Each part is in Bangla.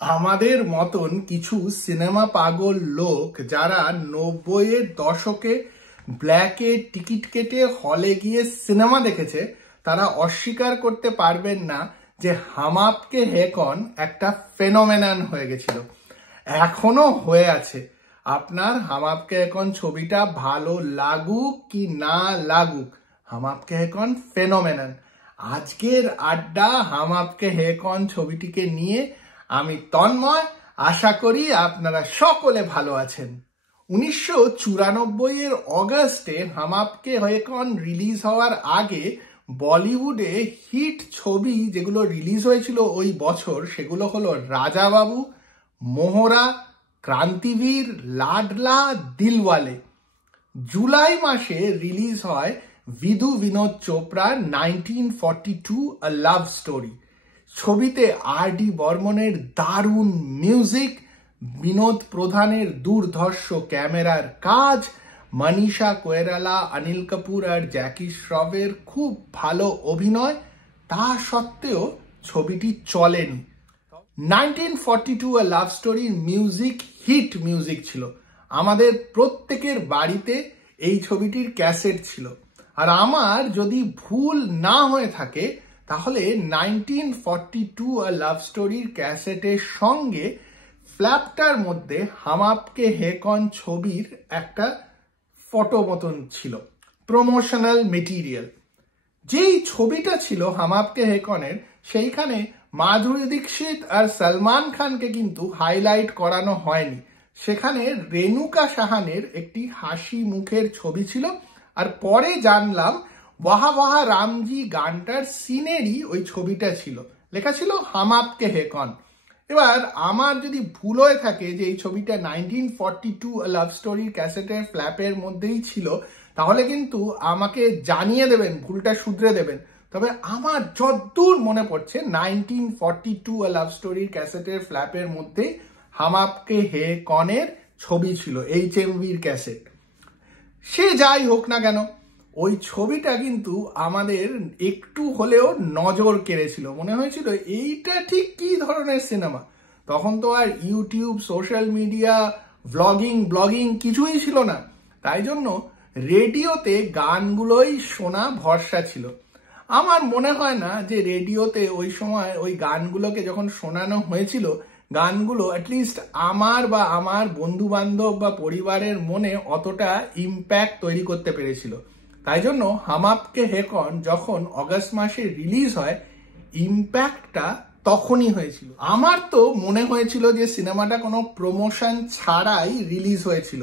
আমাদের মতন কিছু সিনেমা পাগল লোক যারা 90-এর দশকে ব্ল্যাকে টিকিট কেটে হলে গিয়ে সিনেমা দেখেছে, তারা অস্বীকার করতে পারবেন না যে হাম আপকে হে কন একটা ফেনোমেনন হয়ে গেছিল, এখনো হয়ে আছে। আপনার হাম আপকে হে কন ছবিটা ভালো লাগুক কি না লাগুক, হাম আপকে হে কন ফেনোমেনন। আজকের আড্ডা হাম আপকে হে কন ছবিটিকে নিয়ে। আমি তন্ময়, আশা করি আপনারা সকলে ভালো আছেন। 1994-এর অগাস্টে হাম আপকে হে কন রিলিজ হওয়ার আগে বলিউডে হিট ছবি যেগুলো রিলিজ হয়েছিল ওই বছর, সেগুলো হলো রাজা বাবু, মোহরা, ক্রান্তিবীর, লাডলা, দিলওয়ালে। জুলাই মাসে রিলিজ হয় বিধু বিনোদ চোপড়ার 1942 আ লাভ স্টোরি। ছবিতে আর.ডি. বর্মনের দারুণ মিউজিক, বিনোদ প্রধানের দুর্ধর্ষ ক্যামেরার কাজ, মনীষা কৈরালা, অনিল কাপুর আর জ্যাকি শ্রফের খুব ভালো অভিনয়। তা সত্ত্বেও ছবিটি চলেনি। 1942 আ লাভ স্টোরির মিউজিক হিট মিউজিক ছিল। আমাদের প্রত্যেকের বাড়িতে এই ছবিটির ক্যাসেট ছিল। আর আমার যদি ভুল না হয়ে থাকে তাহলে 1942 আ লাভ স্টোরির ক্যাসেটের সঙ্গে ফ্ল্যাপটার মধ্যে হাম আপকে হে কন ছবির একটা ফটো মতন ছিল, প্রমোশনাল মেটেরিয়াল। যেই ছবিটা ছিল হাম আপকে হে কনের, সেইখানে মাধুরী দীক্ষিত আর সলমান খানকে কিন্তু হাইলাইট করানো হয়নি। সেখানে রেণুকা সাহানের একটি হাসি মুখের ছবি ছিল। আর পরে জানলাম ওয়াহা ওয়াহা রামজি গানটার সিনেরই ওই ছবিটা ছিল, লেখা ছিল হাম আপকে হে কন। এবার আমার যদি ভুল হয়ে থাকে যে এই ছবিটা 1942 আ লাভ স্টোরির ক্যাসেটের ফ্ল্যাপের মধ্যেই ছিল, তাহলে কিন্তু আমাকে জানিয়ে দেবেন, ভুলটা শুধরে দেবেন। তবে আমার যতদূর মনে পড়ছে 1942 আ লাভ স্টোরির ক্যাসেটের ফ্ল্যাপের মধ্যে হাম আপকে হে কনের ছবি ছিল, HMVর ক্যাসেট। সে যাই হোক না কেন, ওই ছবিটা কিন্তু আমাদের একটু হলেও নজর কেড়েছিল। মনে হয়েছিল এইটা ঠিক কি ধরনের সিনেমা। তখন তো আর ইউটিউব, সোশ্যাল মিডিয়া, ব্লগিং কিছুই ছিল না। তাই জন্য রেডিওতে গানগুলোই শোনা ভরসা ছিল। আমার মনে হয় না যে রেডিওতে ওই সময় ওই গানগুলোকে যখন শোনানো হয়েছিল, গানগুলো অ্যাটলিস্ট আমার বা আমার বন্ধু বান্ধব বা পরিবারের মনে অতটা ইম্প্যাক্ট তৈরি করতে পেরেছিল। তাই জন্য হাম আপকে হে কন যখন অগাস্ট মাসে রিলিজ হয়, ইম্প্যাক্টটা তখনই হয়েছিল। আমার তো মনে হয়েছিল যে সিনেমাটা কোনো প্রমোশন ছাড়াই রিলিজ হয়েছিল।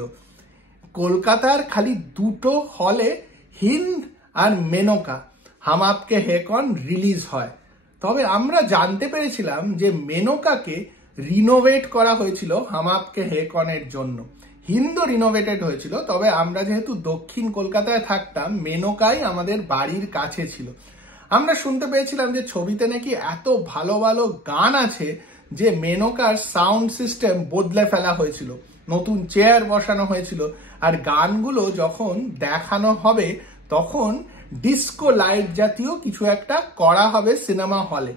কলকাতার খালি দুটো হলে, হিন্দ আর মেনকা, হাম আপকে হে কন রিলিজ হয়। তবে আমরা জানতে পেরেছিলাম যে মেনকাকে রিনোভেট করা হয়েছিল হাম আপকে হে কনের জন্য। হিন্দু রিনোভেটেড হয়েছিল, তবে আমরা যেহেতু দক্ষিণ কলকাতায় থাকতাম, মেনকাই আমাদের বাড়ির কাছে ছিল। আমরা শুনতে পেয়েছিলাম যে ছবিতে নাকি এত ভালো ভালো গান আছে যে মেনকার সাউন্ড সিস্টেম বদলে ফেলা হয়েছিল, নতুন চেয়ার বসানো হয়েছিল। আর গানগুলো যখন দেখানো হবে তখন ডিস্কো লাইট জাতীয় কিছু একটা করা হবে সিনেমা হলে।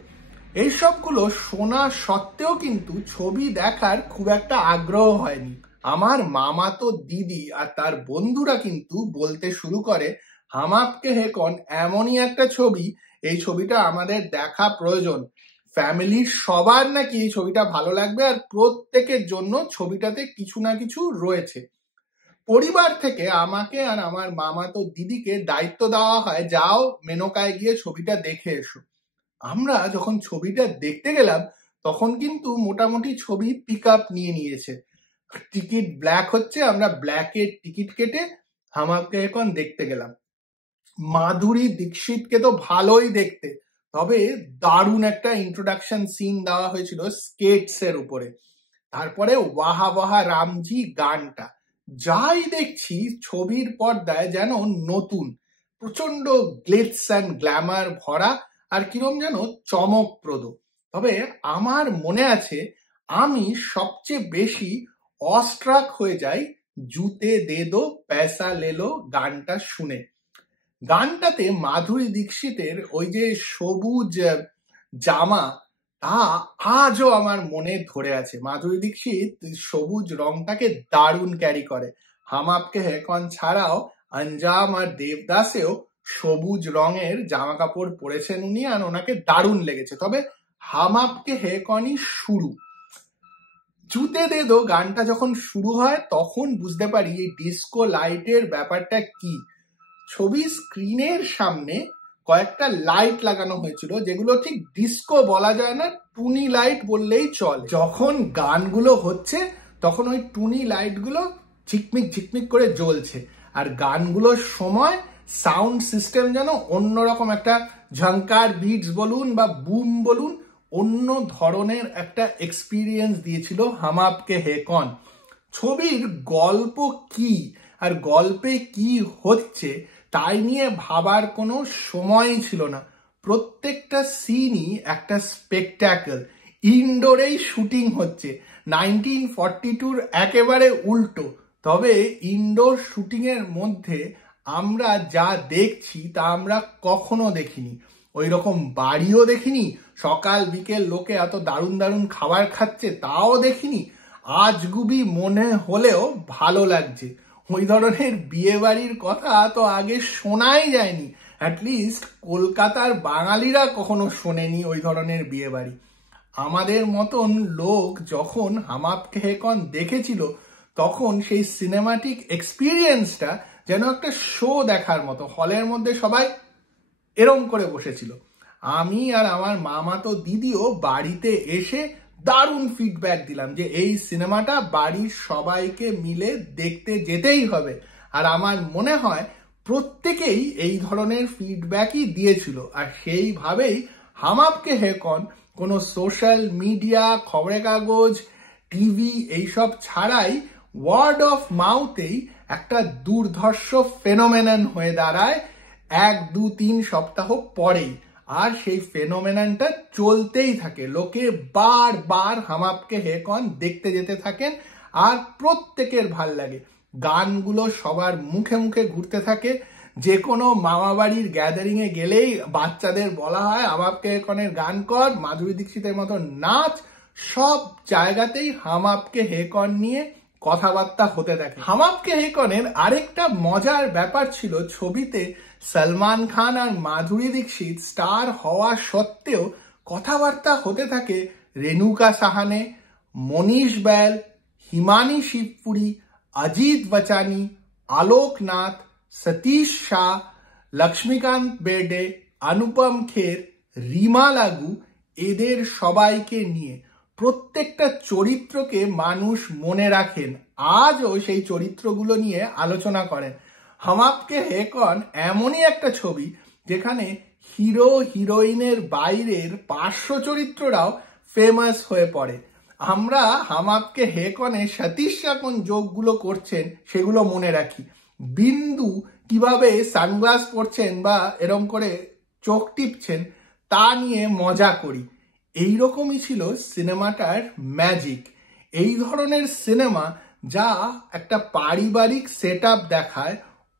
এইসবগুলো শোনা সত্ত্বেও কিন্তু ছবি দেখার খুব একটা আগ্রহ হয়নি। আমার মামাতো দিদি আর তার বন্ধুরা কিন্তু বলতে শুরু করে, হাম আপকে হে কন এমনই একটা ছবি, এই ছবিটা আমাদের দেখা প্রয়োজন। ফ্যামিলির সবার নাকি এই ছবিটা ভালো লাগবে, আর প্রত্যেকের জন্য ছবিটাতে কিছু না কিছু রয়েছে। পরিবার থেকে আমাকে আর আমার মামাতো দিদিকে দায়িত্ব দেওয়া হয়, যাও মেনকায় গিয়ে ছবিটা দেখে এসো। আমরা যখন ছবিটা দেখতে গেলাম তখন কিন্তু মোটামুটি ছবি পিক আপ নিয়ে নিয়েছে। টিকিট ব্ল্যাক হচ্ছে, আমরা ব্ল্যাকের টিকিট কেটে হাম আপকে হে কন দেখতে গেলাম। মাধুরী দীক্ষিতকে তো ভালোই দেখতে, তবে দারুণ একটা ইন্ট্রোডাকশন সিন দেওয়া হয়েছিল স্কেটস এর উপরে। তারপরে ওয়াহা ওয়াহা রামজি গানটা, যাই দেখছি ছবির পর্দায় যেন নতুন, প্রচন্ড গ্লিটস অ্যান্ড গ্ল্যামার ভরা, আর কিরম যেন চমকপ্রদ। তবে আমার মনে আছে আমি সবচেয়ে বেশি অস্ট্রাক হয়ে যাই জুতে দে দো পয়সা লেলো গানটা শুনে। গানটাতে মাধুরী দীক্ষিতের ওই যে সবুজ জামা, তা আজও আমার মনে ধরে আছে। মাধুরী দীক্ষিত সবুজ রংটাকে দারুণ ক্যারি করে। হাম আপকে হ্যায় কন ছাড়াও অঞ্জাম আর দেবদাসেও সবুজ রঙের জামা কাপড় পরেছেন উনি, আর ওনাকে দারুণ লেগেছে। তবে হাম আপকে হ্যায় কনই শুরু, জুতে দে দো গানটা যখন শুরু হয় তখন বুঝতে পারি এই ডিস্কো লাইটের ব্যাপারটা কি। ছবি স্ক্রিনের সামনে কয়েকটা লাইট লাগানো হয়েছিল, যেগুলো ঠিক ডিস্কো বলা যায় না, টুনি লাইট বললেই চলে। যখন গানগুলো হচ্ছে তখন ওই টুনি লাইটগুলো ঝিকমিক ঝিকমিক করে জ্বলছে, আর গানগুলোর সময় সাউন্ড সিস্টেম যেন অন্যরকম একটা ঝঙ্কার বিটস বলুন বা বুম বলুন, অন্য ধরনের একটা এক্সপিরিয়েন্স দিয়েছিল হাম আপকে হ্যায় কন। ছবির গল্প কি আর গল্পে কি হচ্ছে তাই নিয়ে ভাবার কোনো সময়ই ছিল না। প্রত্যেকটা সিনই একটা স্পেকট্যাকল। ইনডোরেই শুটিং হচ্ছে, 1942-র একেবারে উল্টো। তবে ইনডোর শুটিং এর মধ্যে আমরা যা দেখছি তা আমরা কখনো দেখিনি। ওই রকম বাড়িও দেখিনি, সকাল বিকেল লোকে এত দারুণ দারুণ খাবার খাচ্ছে তাও দেখিনি। আজগুবি মনে হলেও ভালো লাগছে। ওই ধরনের বিয়ে বাড়ির কথা তো আগে শোনাই যায়নি, অ্যাটলিস্ট কলকাতার বাঙালিরা কখনো শোনেনি ওই ধরনের বিয়ে বাড়ি। আমাদের মতন লোক যখন হাম আপকে হ্যায় কন দেখেছিল তখন সেই সিনেমাটিক এক্সপিরিয়েন্সটা যেন একটা শো দেখার মতো। হলের মধ্যে সবাই এরম করে বসেছিল। আমি আর আমার মামাতো দিদিও বাড়িতে এসে দারুণ ফিডব্যাক দিলাম যে এই সিনেমাটা বাড়ির সবাইকে মিলে দেখতে যেতেই হবে। আর আমার মনে হয় প্রত্যেকেই এই ধরনের ফিডব্যাকই দিয়েছিল, আর সেইভাবেই হাম আপকে হ্যায় কন কোনো সোশ্যাল মিডিয়া, খবরের কাগজ, টিভি এইসব ছাড়াই ওয়ার্ড অফ মাউথেই একটা দুর্ধর্ষ ফেনোমেনন হয়ে দাঁড়ায় 1-2-3 সপ্তাহ পরেই। আর সেই ফেনোমেননটা চলতেই থাকে, লোকে বারবার হাম আপকে হ্যায় কন দেখতে যেতে থাকেন, আর প্রত্যেকের ভাল লাগে। গানগুলো সবার মুখে মুখে ঘুরতে থাকে। যে কোনো মামা বাড়ির গ্যাদারিং এ গেলেই বাচ্চাদের বলা হয় হাম আপকে হ্যায় কনের গান কর, মাধুরী দীক্ষিতের মতো নাচ। সব জায়গাতেই হাম আপকে হ্যায় কন নিয়ে কথাবার্তা হতে থাকে। হাম আপকে হ্যায় কনের আরেকটা মজার ব্যাপার ছিল, ছবিতে সলমান খান আর মাধুরী দীক্ষিত স্টার হওয়া সত্ত্বেও কথাবার্তা হতে থাকে রেণুকা সাহানে, মনীষ বৈল, হিমানি শিবপুরি, অজিত বচানি, আলোক নাথ, সতীশ শাহ, লক্ষ্মীকান্ত বের্ডে, অনুপম খের, রিমা লাগু, এদের সবাইকে নিয়ে। প্রত্যেকটা চরিত্রকে মানুষ মনে রাখেন, আজও সেই চরিত্রগুলো নিয়ে আলোচনা করেন। হাম আপকে হ্যায় কন এমনই একটা ছবি যেখানে হিরো হিরোইনের বাইরের পার্শ্ব চরিত্ররাও ফেমাস হয়ে পড়ে। আমরা হাম আপকে হ্যায় কনে সতীশ শাহ কোন যোগগুলো করছেন সেগুলো মনে রাখি, বিন্দু কিভাবে সানগ্লাস পরছেন বা এরম করে চোখ টিপছেন তা নিয়ে মজা করি। এইরকমই ছিল সিনেমাটার ম্যাজিক। এই ধরনের সিনেমা যা একটা পারিবারিক সেট আপ দেখায়,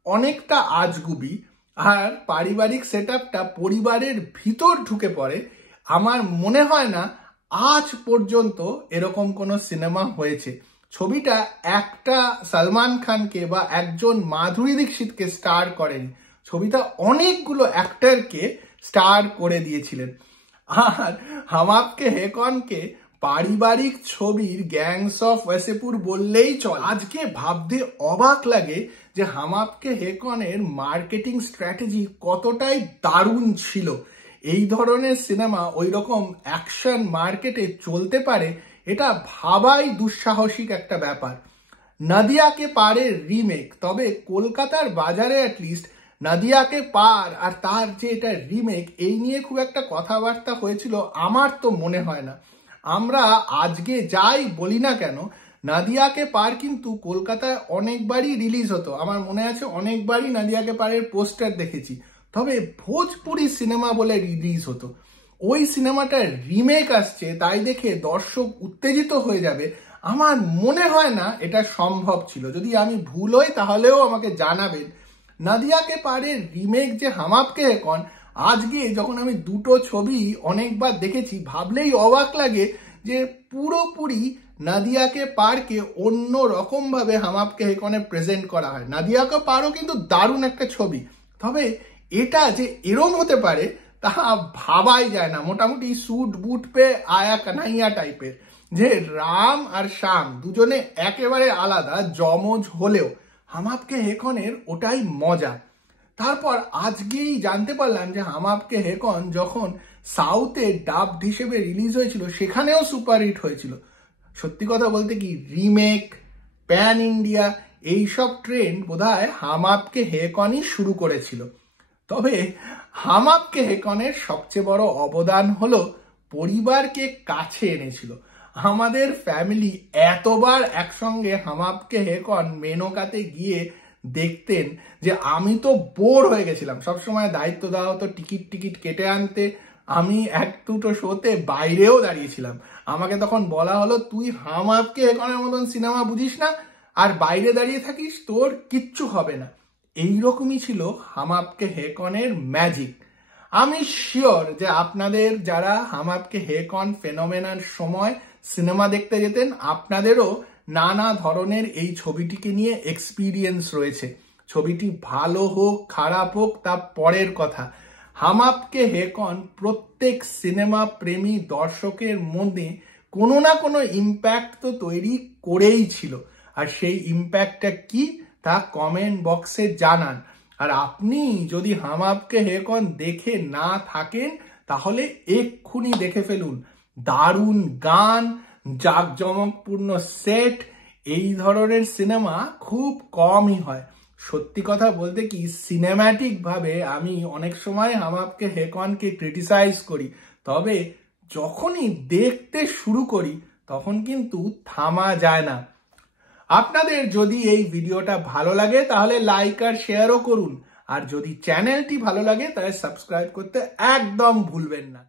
অনেকটা আজগুবি, আর পারিবারিক সেট আপটা পরিবারের ভিতর ঢুকে পড়ে। আমার মনে হয় না আজ পর্যন্ত এরকম কোনো সিনেমা হয়েছে। ছবিটা একটা সলমান খানকে বা একজন মাধুরী দীক্ষিতকে স্টার করেনি, ছবিটা অনেকগুলো অ্যাক্টরকে স্টার করে দিয়েছিলেন। আর হাম আপকে হ্যায় কনকে পারিবারিক ছবির গ্যাংস অফ ওয়াসেপুর বললেই চলে। আজকে ভাবতে অবাক লাগে যে হাম আপকে হ্যায় কনের মার্কেটিং স্ট্র্যাটেজি কতটাই দারুণ ছিল। এই ধরনের সিনেমা ওই রকম অ্যাকশন মার্কেটে চলতে পারে এটা ভাবাই দুঃসাহসিক একটা ব্যাপার। নদিয়াকে পারের রিমেক, তবে কলকাতার বাজারে অ্যাটলিস্ট নদিয়াকে পার আর তার যে এটা রিমেক এই নিয়ে খুব একটা কথাবার্তা হয়েছিল আমার তো মনে হয় না। আমরা আজকে যাই বলি না কেন, নদিয়াকে পার কিন্তু কলকাতায় অনেকবারই রিলিজ হতো। আমার মনে আছে অনেকবারই নদিয়াকে পারের পোস্টার দেখেছি। তবে ভোজপুরি সিনেমা বলে রিলিজ হতো। ওই সিনেমাটার রিমেক আসছে তাই দেখে দর্শক উত্তেজিত হয়ে যাবে, আমার মনে হয় না এটা সম্ভব ছিল। যদি আমি ভুল হই তাহলেও আমাকে জানাবেন। নদিয়াকে পারের রিমেক যে হাম আপকে হ্যায় কন, আজকে যখন আমি দুটো ছবি অনেকবার দেখেছি, ভাবলেই অবাক লাগে যে পুরোপুরি নাদিয়াকে পারকে অন্য রকম ভাবে হাম আপকে হে কনে প্রেজেন্ট করা হয়। নাদিয়াকে পারও কিন্তু দারুণ একটা ছবি, তবে এটা যে এরম হতে পারে তা ভাবাই যায় না। মোটামুটি স্যুট বুট পে আয়া কানাইয়া টাইপের, যে রাম আর শ্যাম দুজনে একেবারে আলাদা, যমজ হলেও হাম আপকে হে কনের ওটাই মজা। তারপর আজকেই জানতে পারলাম যে হাম আপকে হে কন যখন সাউথে ডাবড হিসেবে রিলিজ হয়েছিল সেখানেও সুপারহিট হয়েছিল। সত্যি কথা বলতে কি, রিমেক, প্যান ইন্ডিয়া এইসব ট্রেন্ড বোধহয় হাম আপকে হে কনই শুরু করেছিল। তবে হাম আপকে হে কনের সবচেয়ে বড় অবদান হলো পরিবারকে কাছে এনেছিল। আমাদের ফ্যামিলি এতবার একসঙ্গে হাম আপকে হে কন মেনকাতে গিয়ে দেখতেন যে আমি তো বোর হয়ে গেছিলাম। সবসময় দায়িত্ব দেওয়া হতো টিকিট কেটে আনতে, আমি এক দুটো শোতে বাইরেও দাঁড়িয়েছিলাম। আমাকে তখন বলা হলো, তুই হাম আপকে হে কনের মতন সিনেমা বুঝিস না আর বাইরে দাঁড়িয়ে থাকিস, তোর কিচ্ছু হবে না। এইরকমই ছিল হাম আপকে হে কনের ম্যাজিক। আমি শিওর যে আপনাদের যারা হাম আপকে হে কন ফেনোমেনার সময় সিনেমা দেখতে যেতেন, আপনাদেরও নানা ধরনের এই ছবিটিকে নিয়ে এক্সপিরিয়েন্স রয়েছে। ছবিটি ভালো হোক খারাপ হোক তা পরের কথা, হাম আপকে হে কন প্রত্যেক সিনেমা প্রেমী দর্শকের মধ্যে কোনো না কোনো ইম্প্যাক্ট তো তৈরি করেই ছিল। আর সেই ইম্প্যাক্টটা কি তা কমেন্ট বক্সে জানান। আর আপনি যদি হাম আপকে হে কন দেখে না থাকেন তাহলে এক্ষুনি দেখে ফেলুন। দারুণ গান, জাঁকজমকপূর্ণ সেট, এই ধরনের সিনেমা খুব কমই হয়। সত্যি কথা বলতে কি, সিনেম্যাটিক ভাবে আমি অনেক সময় হাম আপকে হে কনকে ক্রিটিসাইজ করি, তবে যখনই দেখতে শুরু করি তখন কিন্তু থামা যায় না। আপনাদের যদি এই ভিডিওটা ভালো লাগে তাহলে লাইক আর শেয়ারও করুন, আর যদি চ্যানেলটি ভালো লাগে তাহলে সাবস্ক্রাইব করতে একদম ভুলবেন না।